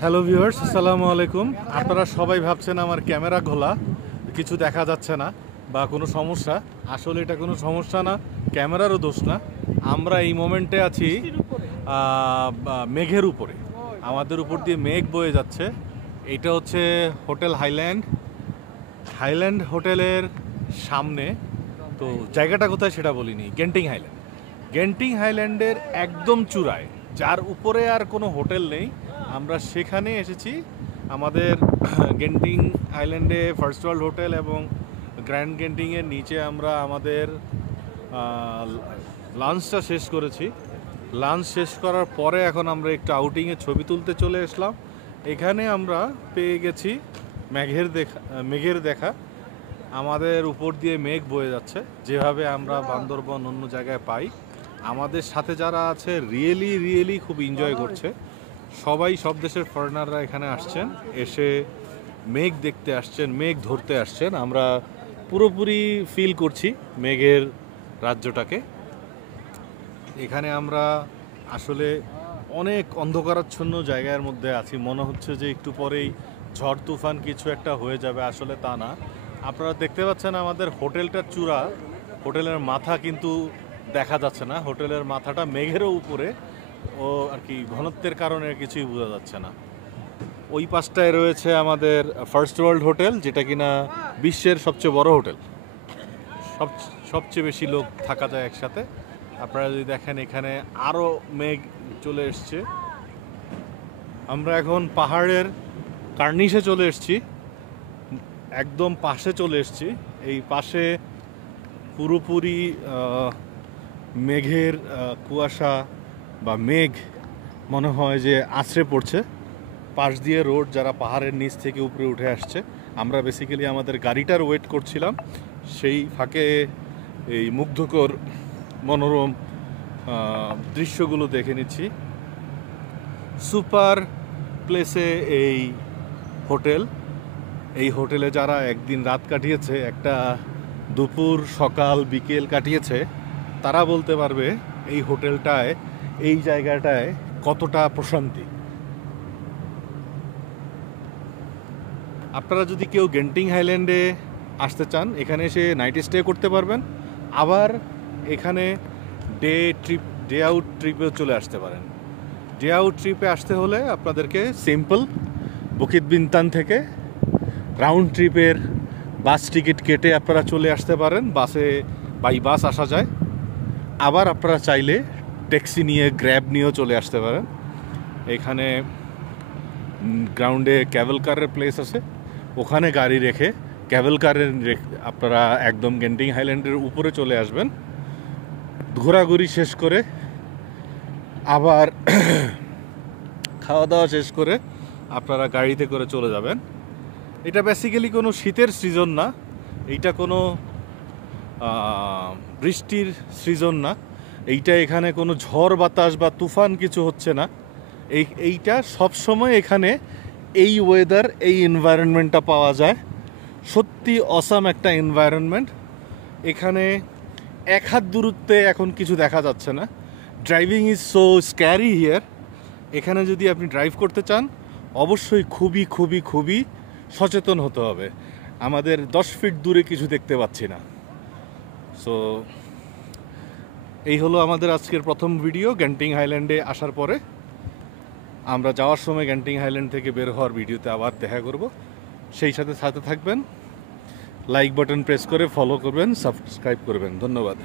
Hello viewers, আসসালামু আলাইকুম। আপনারা সবাই ভাবছেন আমার ক্যামেরা ঘোলা, কিছু দেখা যাচ্ছে না বা কোনো সমস্যা। আসলে এটা কোনো সমস্যা না, ক্যামেরারও দোষ না। আমরা এই মোমেন্টে আছি মেঘের উপরে। আমাদের উপর দিয়ে মেঘ বয়ে যাচ্ছে। এটা হচ্ছে হোটেল হাইল্যান্ড। হাইল্যান্ড হোটেলের সামনে। তো জায়গাটা কোথায় সেটা বলিনি। Genting highland. গেন্টিং হাইল্যান্ডের একদম চূড়ায়, যার উপরে আর কোনো হোটেল নেই, আমরা সেখানে এসেছি। আমাদের গেন্টিং আইল্যান্ডে ফার্স্ট ওয়ার্ল্ড হোটেল এবং গ্র্যান্ড গেন্টিংয়ের নিচে আমরা আমাদের লাঞ্চটা শেষ করেছি। লাঞ্চ শেষ করার পরে এখন আমরা একটু আউটিংয়ে ছবি তুলতে চলে আসলাম। এখানে আমরা পেয়ে গেছি মেঘের দেখা। আমাদের উপর দিয়ে মেঘ বয়ে যাচ্ছে, যেভাবে আমরা বান্দরবন অন্য জায়গায় পাই। আমাদের সাথে যারা আছে রিয়েলি খুব এনজয় করছে। সবাই, সব দেশের ফরেনাররা এখানে আসছেন, এসে মেঘ দেখতে আসছেন, মেঘ ধরতে আসছেন। আমরা পুরোপুরি ফিল করছি মেঘের রাজ্যটাকে। এখানে আমরা আসলে অনেক অন্ধকারাচ্ছন্ন জায়গার মধ্যে আছি। মনে হচ্ছে যে একটু পরেই ঝড় তুফান কিছু একটা হয়ে যাবে, আসলে তা না। আপনারা দেখতে পাচ্ছেন আমাদের হোটেলটার চূড়া, হোটেলের মাথা কিন্তু দেখা যাচ্ছে না। হোটেলের মাথাটা মেঘেরও উপরে, ও আর কি ঘনত্বের কারণে কিছুই বোঝা যাচ্ছে না। ওই পাশটায় রয়েছে আমাদের ফার্স্ট ওয়ার্ল্ড হোটেল, যেটা কিনা বিশ্বের সবচেয়ে বড় হোটেল। সবচেয়ে বেশি লোক থাকা যায় একসাথে। আপনারা যদি দেখেন, এখানে আরও মেঘ চলে এসছে। আমরা এখন পাহাড়ের কার্নিশে চলে এসেছি, একদম পাশে চলে এসেছি। এই পাশে পুরোপুরি মেঘের কুয়াশা বা মেঘ মনে হয় যে আছড়ে পড়ছে। পাশ দিয়ে রোড, যারা পাহাড়ের নিচ থেকে উপরে উঠে আসছে। আমরা বেসিক্যালি আমাদের গাড়িটার ওয়েট করছিলাম, সেই ফাঁকে এই মুগ্ধকর মনোরম দৃশ্যগুলো দেখে নিচ্ছি। সুপার প্লেসে এই হোটেল। এই হোটেলে যারা একদিন রাত কাটিয়েছে, একটা দুপুর সকাল বিকেল কাটিয়েছে, তারা বলতে পারবে এই হোটেলটায়, এই জায়গাটায় কতটা প্রশান্তি। আপনারা যদি কেউ গেন্টিং হাইল্যান্ডে আসতে চান, এখানে এসে নাইট স্টে করতে পারবেন। আবার এখানে ডে আউট ট্রিপেও চলে আসতে পারেন। ডে আউট ট্রিপে আসতে হলে আপনাদেরকে সিম্পল বুকিত বিনতান থেকে রাউন্ড ট্রিপের বাস টিকিট কেটে আপনারা চলে আসতে পারেন। বাই বাস আসা যায়। আবার আপনারা চাইলে ট্যাক্সি নিয়ে, গ্র্যাব নিয়েও চলে আসতে পারেন। এখানে গ্রাউন্ডে ক্যাবেল কারের প্লেস আছে, ওখানে গাড়ি রেখে ক্যাবেল কারের আপনারা একদম গেন্টিং হাইল্যান্ডের উপরে চলে আসবেন। ঘোরাঘুরি শেষ করে আবার খাওয়া দাওয়া শেষ করে আপনারা গাড়িতে করে চলে যাবেন। এটা বেসিক্যালি কোনো শীতের সিজন না, এইটা কোনো বৃষ্টির সিজন না, এইটা এখানে কোনো ঝড় বাতাস বা তুফান কিছু হচ্ছে না। এইটা সবসময় এখানে এই ওয়েদার, এই এনভায়রনমেন্টটা পাওয়া যায়। সত্যি অসাম একটা এনভায়রনমেন্ট। এখানে এক হাত দূরত্বে এখন কিছু দেখা যাচ্ছে না। Driving is so scary here. এখানে যদি আপনি ড্রাইভ করতে চান, অবশ্যই খুবই সচেতন হতে হবে। আমাদের 10 ফিট দূরে কিছু দেখতে পাচ্ছি না। সো এই হলো আমাদের আজকের প্রথম ভিডিও গেন্টিং হাইল্যান্ডে আসার পরে। আমরা যাওয়ার সময় গেন্টিং হাইল্যান্ড থেকে বের হওয়ার ভিডিওতে আবার দেখা করব। সেই সাথে থাকবেন। লাইক বাটন প্রেস করে ফলো করবেন, সাবস্ক্রাইব করবেন। ধন্যবাদ।